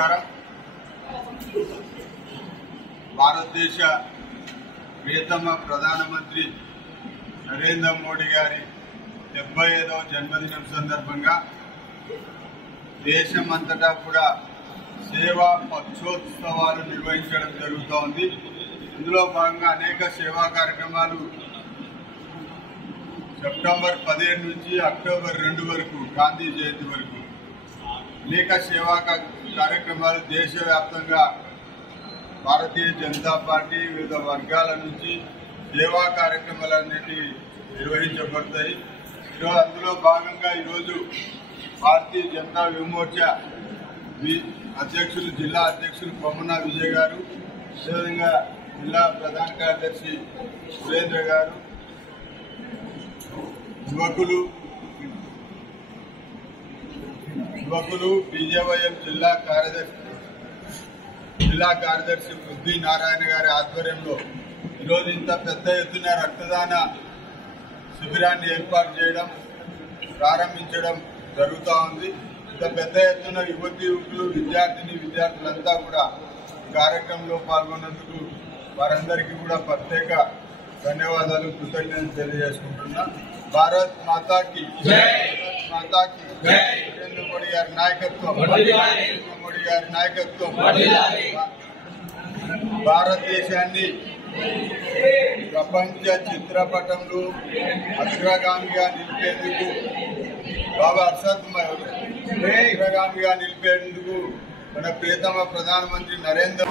నమస్కారం. భారతదేశ ప్రియతమ ప్రధానమంత్రి నరేంద్ర మోడీ గారి 75వ జన్మదినం సందర్భంగా దేశమంతటా కూడా సేవా పక్షోత్సవాలు నిర్వహించడం జరుగుతోంది. ఇందులో భాగంగా అనేక సేవా కార్యక్రమాలు సెప్టెంబర్ 15 నుంచి అక్టోబర్ 2 వరకు గాంధీ జయంతి వరకు అనేక సేవా కార్యక్రమాలు దేశవ్యాప్తంగా భారతీయ జనతా పార్టీ వివిధ వర్గాల నుంచి సేవా కార్యక్రమాలన్నిటివి నిర్వహించబడతాయి. అందులో భాగంగా ఈరోజు భారతీయ జనతా యువమోర్చా అధ్యక్షులు జిల్లా అధ్యక్షులు కొమ్మన విజయ్ గారు, అదేవిధంగా జిల్లా ప్రధాన కార్యదర్శి సురేంద్ర గారు, యువకులు బీజేవైఎం జిల్లా కార్యదర్శి బుద్ధి నారాయణ గారి ఆధ్వర్యంలో ఈరోజు ఇంత పెద్ద ఎత్తున రక్తదాన శిబిరాన్ని ఏర్పాటు చేయడం ప్రారంభించడం జరుగుతూ ఉంది. ఇంత పెద్ద ఎత్తున యువకులు విద్యార్థులంతా కూడా కార్యక్రమంలో పాల్గొన్నందుకు వారందరికీ కూడా ప్రత్యేక ధన్యవాదాలు, కృతజ్ఞతలు తెలియజేసుకుంటున్నా. భారత్ మాతాకి నరేంద్ర మోడీ గారి నాయకత్వం భారతదేశాన్ని ప్రపంచ చిత్రపటంలో అగ్రగామిగా నిలిపేందుకు అగ్రగామిగా నిలిపేందుకు మన ప్రియతమ ప్రధానమంత్రి నరేంద్ర